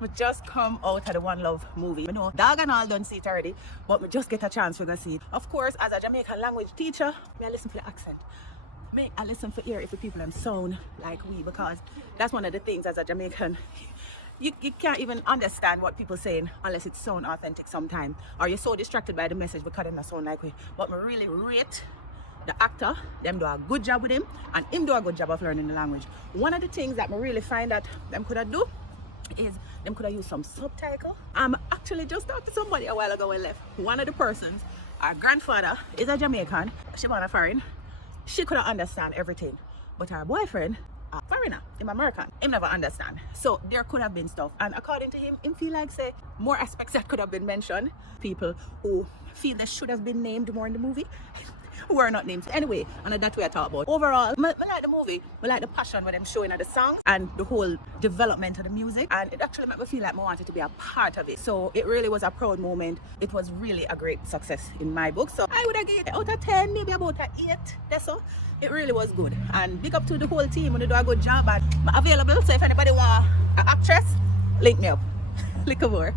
we just come out of the One Love movie. You know, dog and all done see it already, but we just get a chance to go see it. Of course, as a Jamaican language teacher, may I listen for the accent. May I listen for ear if the people them sound like we, because that's one of the things as a Jamaican. You can't even understand what people saying unless it sound authentic sometimes, or you're so distracted by the message because it doesn't sound like we. But we really rate the actor, them do a good job with him, and him do a good job of learning the language. One of the things that we really find that them could have do is them could have used some subtitle. I'm actually just talked to somebody a while ago when left. One of the persons, our grandfather is a Jamaican, she was a foreign. She could have understand everything, but her boyfriend, a foreigner, him American, him never understand. So there could have been stuff, and according to him feel like say more aspects that could have been mentioned. People who feel they should have been named more in the movie who are not named. Anyway, and that's what I talk about. Overall, I like the movie. I like the passion with them showing at the songs and the whole development of the music, and it actually made me feel like I wanted to be a part of it. So it really was a proud moment. It was really a great success in my book. So I would have given it out of 10, maybe about an 8. That's all. It really was good. And big up to the whole team when they do a good job. And I'm available, so if anybody want an actress, link me up. Link more.